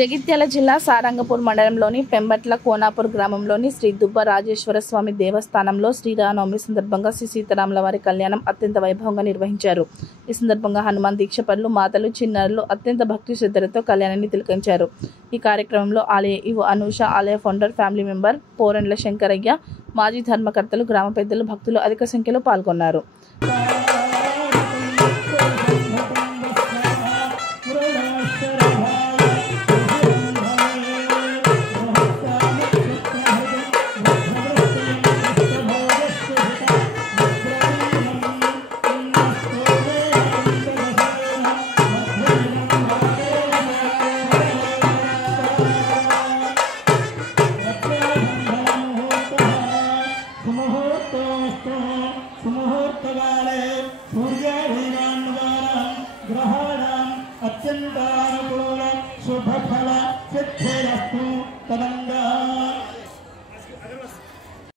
జగిత్యాల జిల్లా సారంగపూర్ మండలంలోని పెంబట్ల కోనాపూర్ గ్రామంలోని శ్రీ దుబ్బ రాజేశ్వర స్వామి దేవస్థానంలో శ్రీరామనవమి సందర్భంగా శ్రీ సీతారాముల వారి కళ్యాణం అత్యంత వైభవంగా నిర్వహించారు. ఈ సందర్భంగా హనుమాన్ దీక్షపరులు, మాతలు, చిన్నారులు అత్యంత భక్తి శ్రద్ధలతో కళ్యాణాన్ని తిలకించారు. ఈ కార్యక్రమంలో ఆలయ ఈవో అనూష, ఆలయ founder, family member Porendla Shankaraiah, మాజీ ధర్మకర్తలు, గ్రామ పెద్దలు, భక్తులు అధిక సంఖ్యలో పాల్గొన్నారు. अत्यंतानुकूल शुभफल सिद्धिरस्तु तदंगा